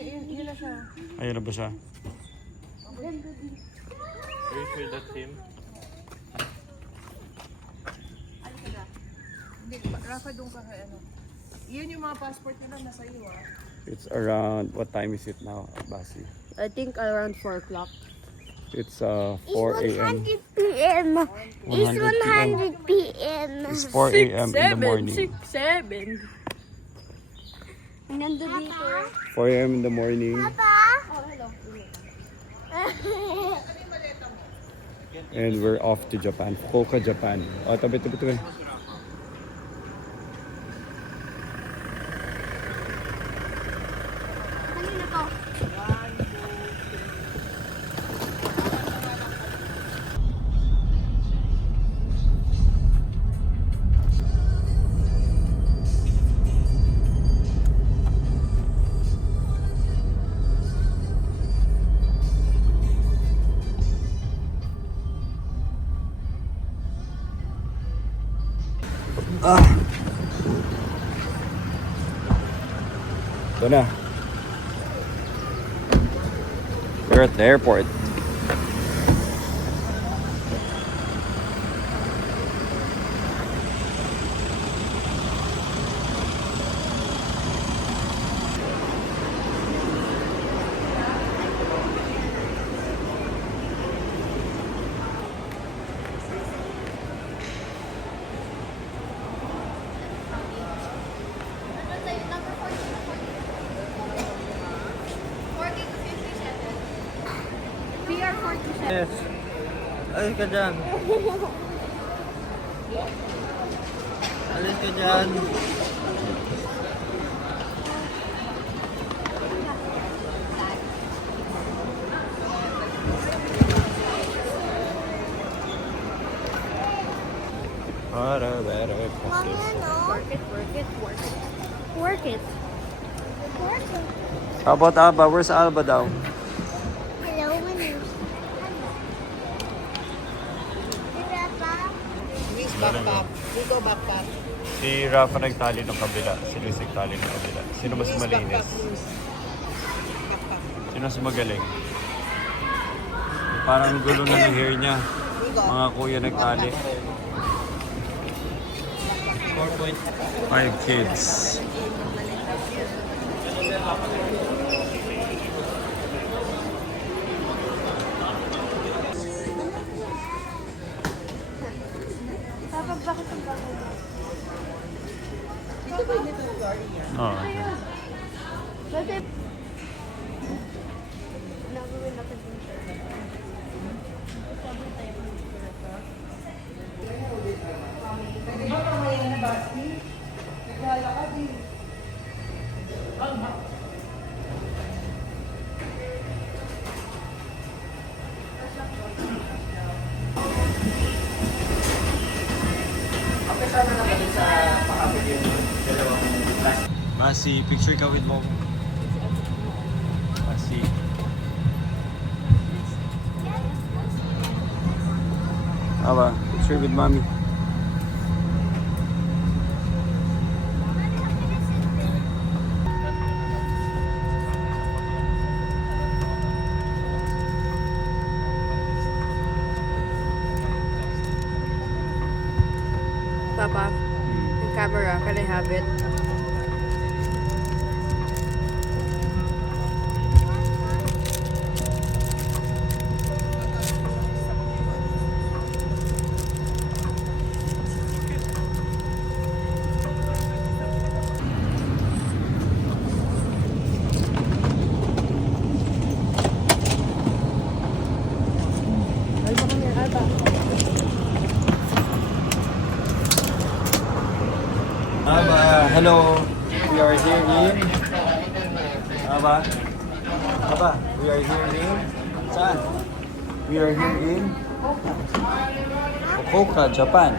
yun na siya. Ayun na ba siya? Do you feel that him? Hindi, Rafa doon ka kay ano. Yun yung mga passport nila nasa iyo ah. It's around, what time is it now, Basi? I think around 4 o'clock. It's 4 a.m. 100 p.m. It's 100 p.m. It's 4 a.m. in the morning. 6, 7. Ang ganda dito. 4 a.m. in the morning. Papa? Oh, hello. And we're off to Japan. Fukuoka, Japan. Oh, tabi. Kanina to. Ito na. We're at the airport. Yes. Alis ka dyan. Alis ka dyan. Work it. How about Alba? Where's Alba daw? Hello, Manus. Miss backpack. Dito backpack. Si Rafa nagtali ng kabila. Si Luis nagtali ng kabila. Sino mas malinis? Sino mas magaling? Parang gulo na ng hair niya. Mga kuya nagtali. 5 kids. Papa, bakit ang bago mo? Dito ba yung little garden niya? Oh. Bakit? Nagawin ako din siya. Masi, picture ka with mo. Masi. Aba, picture with mommy. Papa, yung camera, can I have it? Hello. We are here in... Aba? Aba, we are here in... Saan? We are here in... Fukuoka, Japan.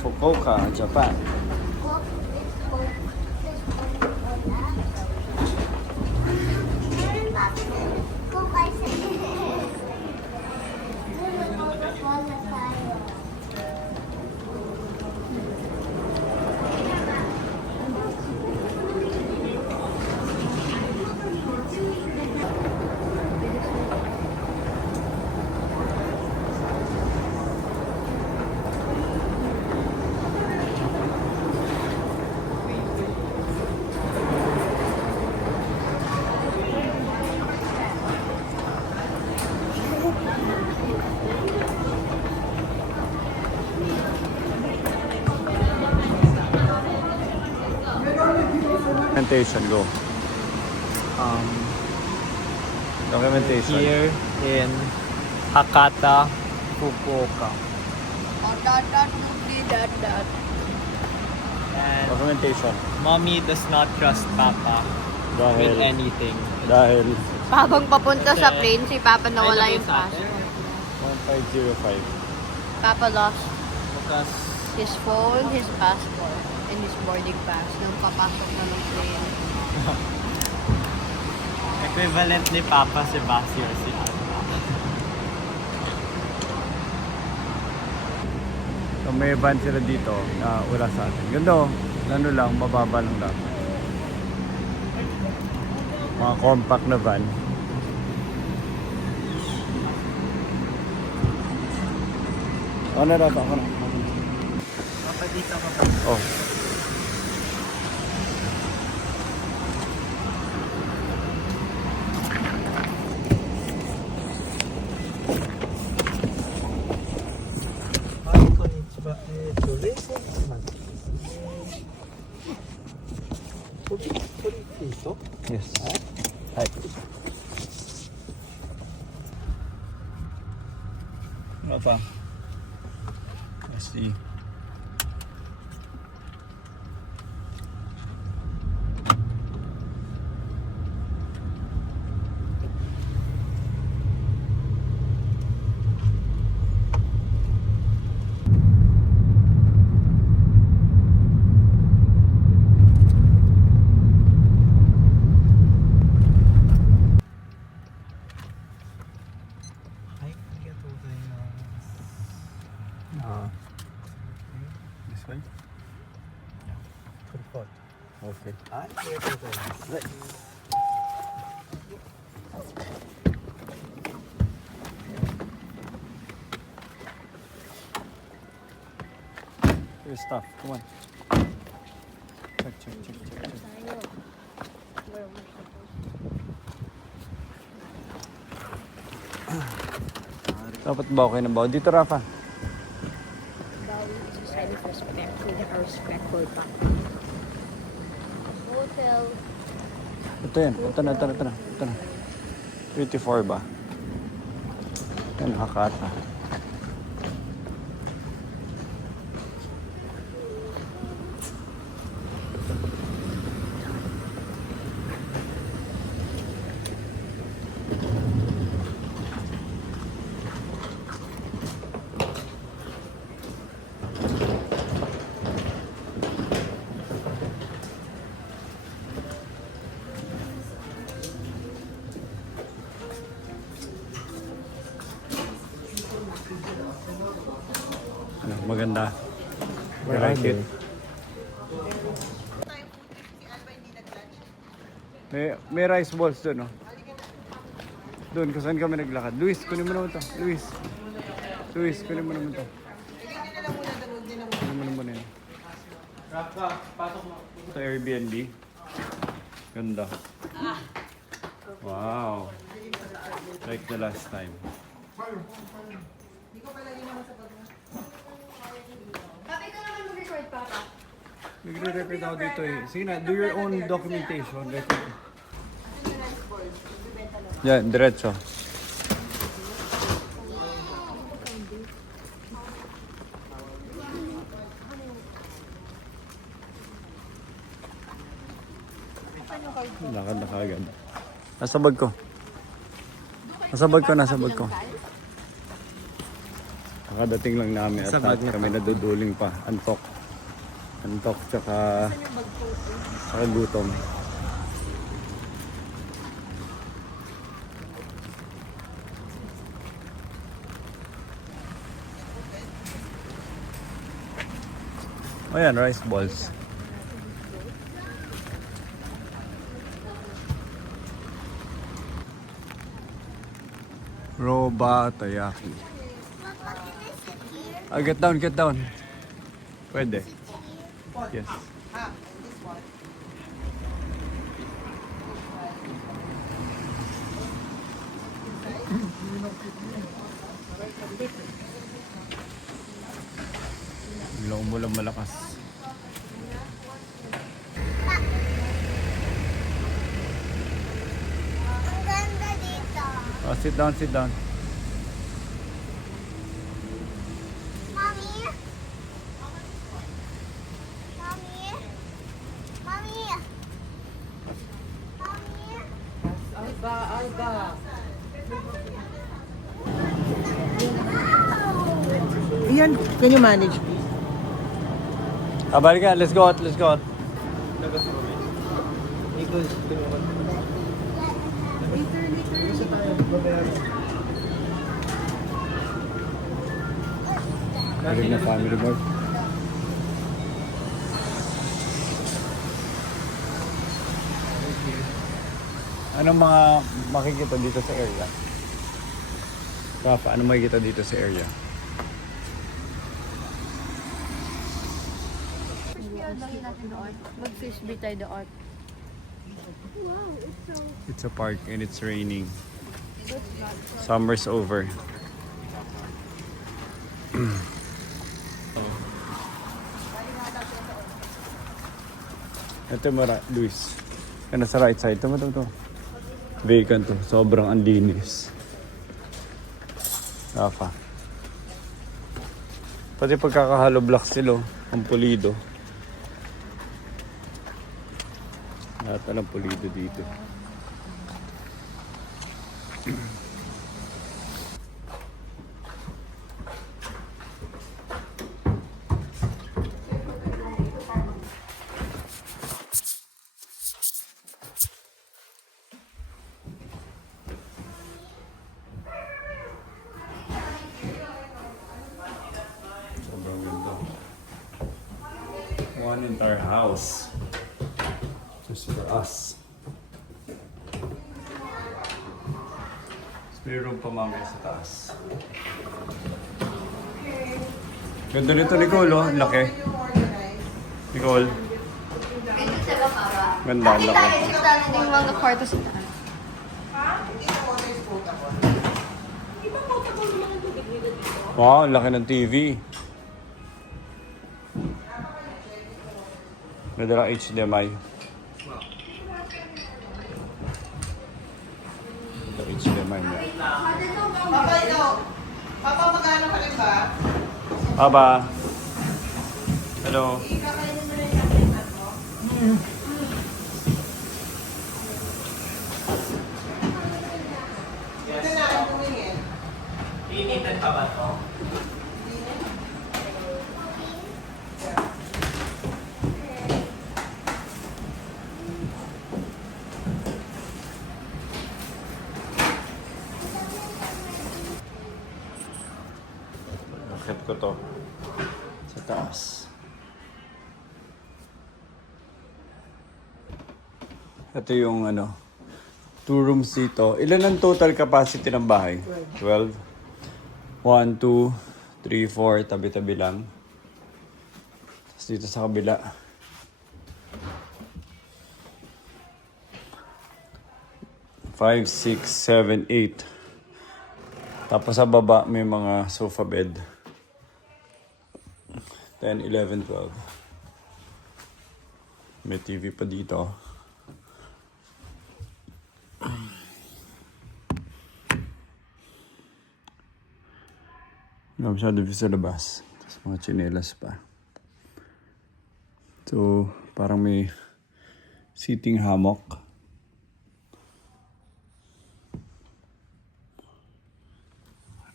Fukuoka, Japan. Documentation, go. Documentation. Here in Hakata, Fukuoka. And Documentation. mommy does not trust Papa with anything. Dahil Habang papunta sa plane, si Papa nawala yung pass. 1505. Papa lost Because his phone, his passport, and his boarding pass nung papasok na ng plane. equivalent ni Papa si Basio si Alma. So may van sila dito na wala sa atin. Ganda oh. Ano lang, mababa lang. Mga compact na van. Ako na. Papa dito ka pa. Oh. Yes. Hi. Ano pa? Let's see. This way? Okay. Here's stuff. Come on. Check. Dapat ba okay na ba? Dito, Rafa. Bowing is a sign of respect. With a respectful pa. Hotel. Ito yan. Ito na. 34 ba? Yan, Hakata. Ano, maganda. I like it. May rice balls doon, no? Doon, kung saan kami naglakad. Luis, kunin mo naman to. Luis, kunin mo naman to. Kunin mo naman yun. Ito Airbnb. Ganda. Wow. Like the last time. Papi ka naman mag-record, Papa. Nagre-record ako dito eh. Sige na, do your own documentation. Yan, diretso. Lakad na kagad. Nasa bag ko. Nakadating lang namin at kami naduduling pa. Antok tsaka gutom. Oh yan, rice balls. Roba Tayaki. Get down. Pwede. Yes. Biglang umulang malakas. Sit down, sit down. Mommy? Mommy? Mommy? Mommy? Alba. Ian, can you manage, please? Balik ka. Let's go out. Let's go out. Balik na family board. Anong mga makikita dito sa area? Rafa, ano makikita dito sa area? Mag-frisbee tayo doon. It's a park and it's raining. Summer's over. Ito mara, Luis. Ano sa right side? Ito. Vacant to. Sobrang anlinis. Rafa. Pati pagkakahalo block sila, ang pulido. Lahat ng pulido dito. Sobrang ganda. One entire house. Just for us. Spare room pa mamaya sa taas. Ganda nito, Nicole, oh. Ang laki. Nicole. Ganda, ang laki. Yung mga kwarto sa taas. Wow, ang laki ng TV. Nadala HDMI. HDMI niya. Papa, ikaw. Papa, magkano ka rin ba? Papa. Hello. Ito na, ang tumingin. Initan pa ba to? Akit ko to. Sa taas. Ito yung ano. 2 rooms dito. Ilan ang total capacity ng bahay? 12. 1, 2, 3, 4. Tabi-tabi lang. Tapos dito sa kabila. Five, 6, 7, 8. Tapos sa baba may mga sofa bed. 10, 11, 12. May TV pa dito. Wala masyado view sa labas. Tapos mga tsinelas pa. So, parang may seating hammock.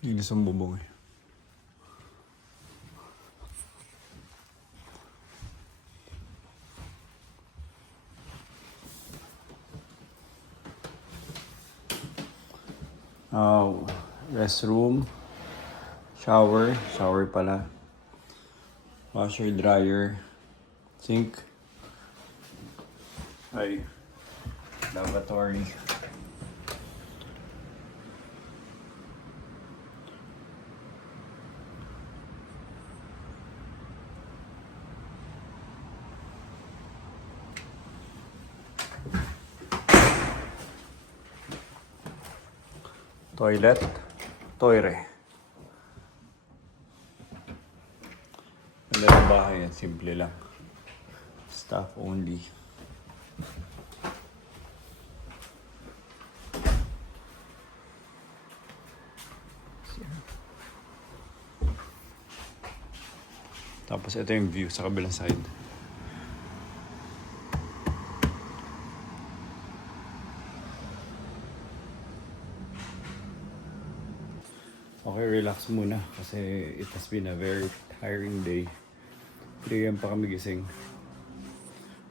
Linis ang bubong eh. Restroom. Shower pala. Washer, dryer. Sink. Ay. Lavatory. Toilet. Toire. Ganda ng bahay yan. Simple lang. Staff only. Tapos ito yung view sa kabilang side. Okay, relax muna kasi it has been a very tiring day. 3 AM pa kami gising.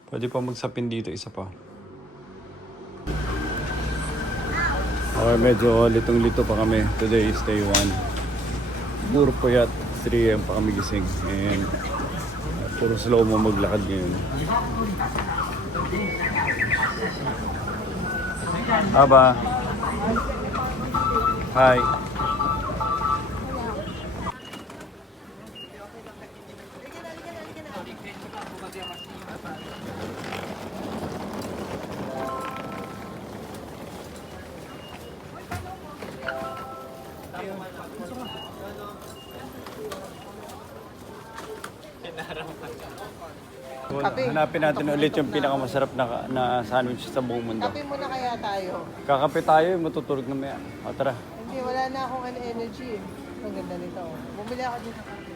Pwede pa magsapin dito, isa pa. Okay, medyo litong-lito pa kami. Today is day 1. Puro puyat. 3 AM pa kami gising. And puro slow mo maglakad ngayon. Aba. Hi. Kape. Hanapin natin ulit yung pinakamasarap na sandwich sa buong mundo. Kape muna kaya tayo. Kakape tayo, matutulog na maya. O tara. Hindi, wala na akong energy. Ang ganda nito. Bumili ako dito ng kape.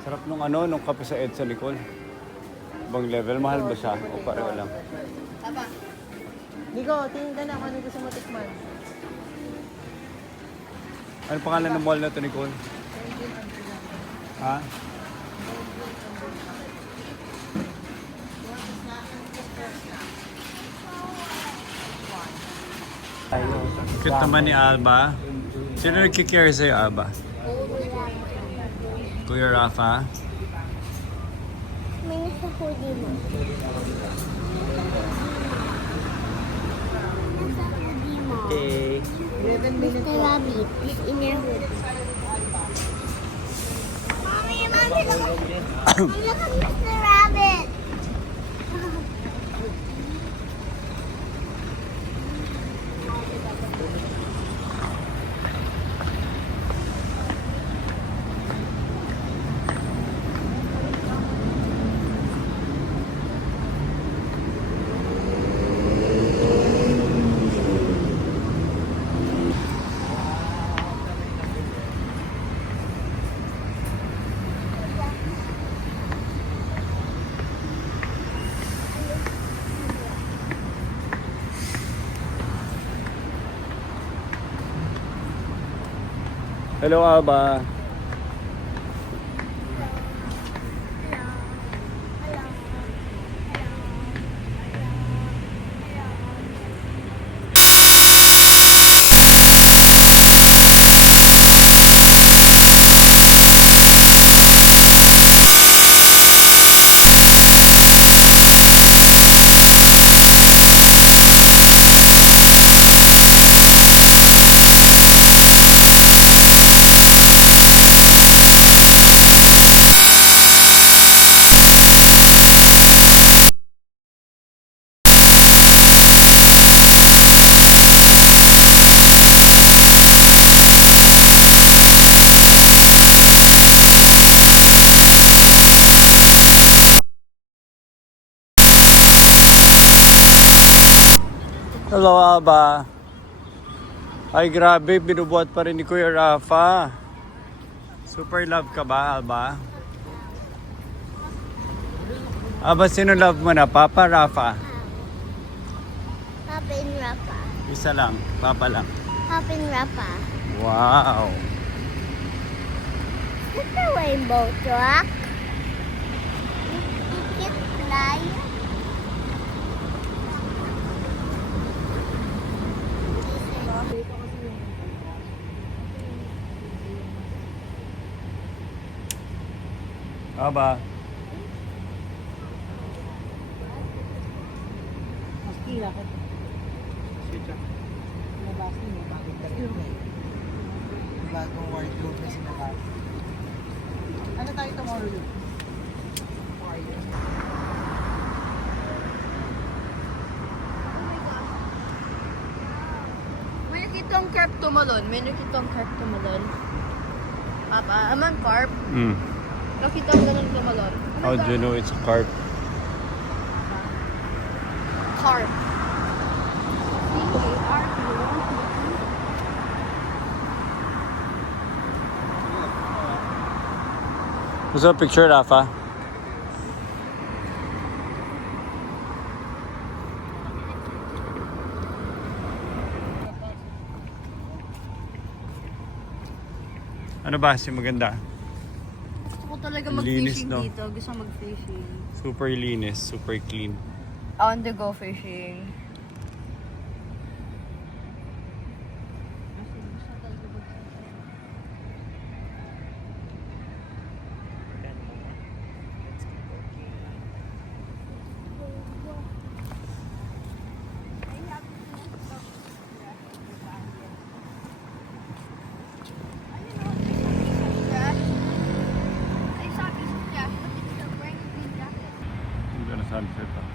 Sarap nung kape sa Edsa Nicole. Ibang level, mahal ba siya? O pareho lang? Tama. Nico, tingin ka na kung ano gusto mo tikman. Ano pangalan ng mall na to, Nicole? Ha? Cute naman ni Alba. Sino nagkikare sa'yo, Alba? Kuya Rafa? May nasa hoodie mo. Nasa hoodie mo. Okay. Mr. Rabbit is in your hoodie. Mommy, Mommy, look at Mr. Rabbit. Hello, Alba. Hello, Alba. Ay, grabe. Binubuhat pa rin ni Kuya Rafa. Super love ka ba, Alba? Alba, sino love mo na? Papa, Rafa? Papa and Rafa. Isa lang. Papa lang. Papa and Rafa. Wow. Is the rainbow truck? It can fly. Alba. Bagong wardrobe na sinabas. Ano tayo tomorrow yun? May nakita ang carp tumalon. May nakita ang carp tumalon. Papa, aman carp. Nakita ang ganun tumalon. How do you know it's a carp? Carp. Gusto mo picture, Rafa? Ano ba? Si maganda? Gusto ko talaga Linis, mag-fishing no? dito. Gusto ko mag-fishing. Super linis, super clean. On the go fishing. Hindi na sunset ah.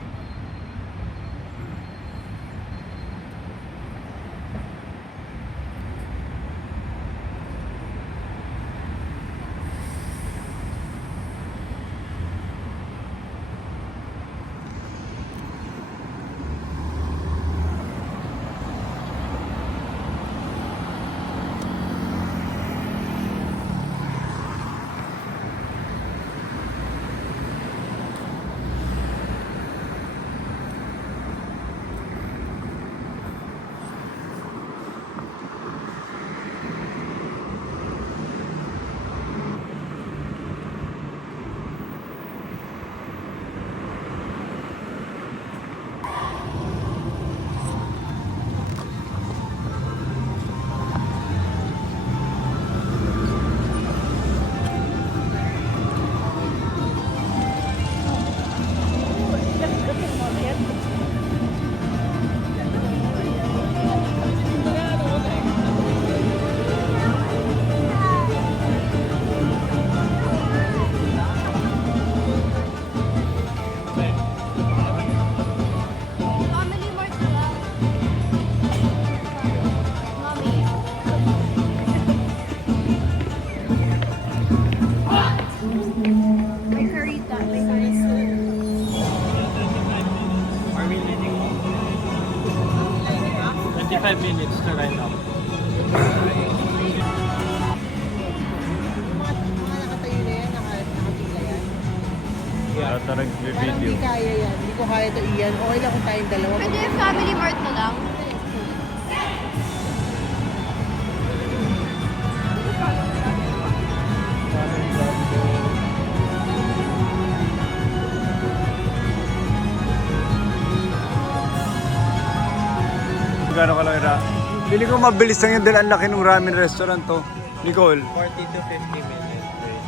Family Mart na lang. Mommy. May karita. May karita. Are we leaving? 25 minutes to ride up. Mga nakatayo na yan, nakapila yan. Yeah. Tarag Parang video. hindi kaya yan. Hindi ko kaya ito iyan. Okay lang kung tayong dalawa. Pwede yung Family Mart na lang. Gano'n ka lang ira? Pili ko mabilis lang yun dahil ang laki ng ramen restaurant to. Nicole, 40 to 50 minutes. Wait.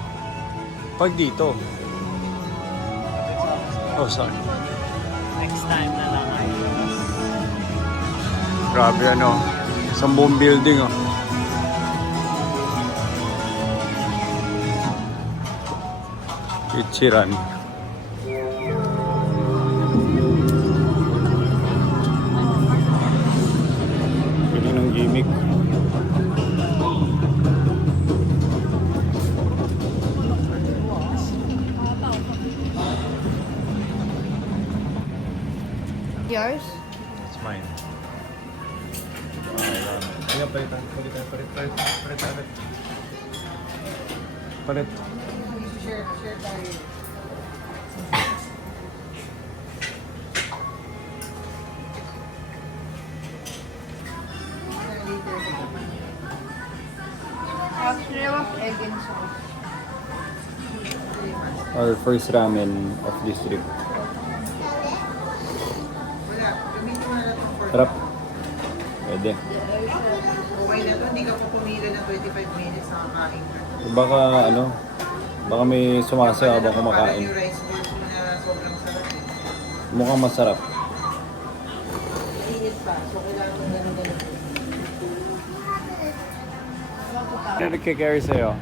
pag dito. Oh, sorry. Next time na lang. Grabe ano. Isang buong building oh. Ichiran. Pili ng gimmick. Yours? It's mine. Ayan, palitan. Palit. Share tayo. Actually, I want egg and sauce. Our first ramen of this trip. Wala. Gamitin mo na lang ito for... Sarap. Pwede. Okay na to. Hindi ka pa pumila ng 25 minutes na kakain ka. Baka ano, baka may sumasayaw habang Parang kumakain. yung rice balls mo na sobrang sarap eh. Mukhang masarap. Init pa. So, kailangan mo ganun-ganun. Ano nagkikarry sa'yo?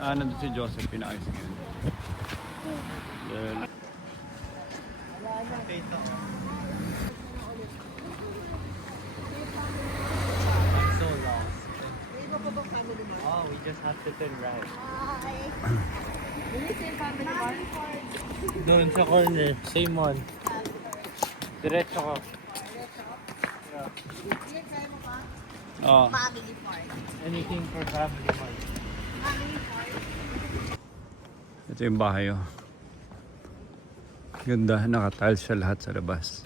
Nandun si Joseph, pinaayos ngayon. Then, I'm so lost. Oh, we just have to turn right. Did you say Family Mart? Doon sa corner. Same one. Diretso ko. Ian, kaya mo pa? Oh. Family part. Anything for family, man. Family part. Ito yung bahay, oh. Ganda, naka-tiles siya lahat sa labas.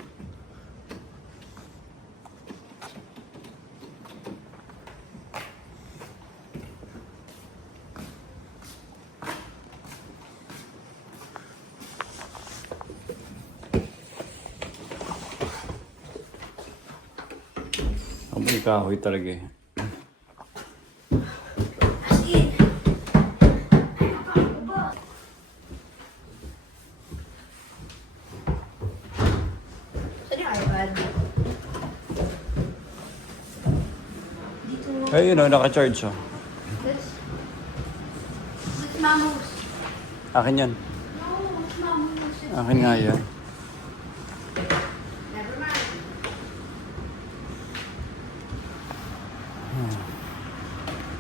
Amoy kahoy talaga eh. Saan yung iPad? Dito. Ay, yun, oh, naka-charge, oh. This Mama's. Akin yan. No, it's Mama's. Akin nga yan.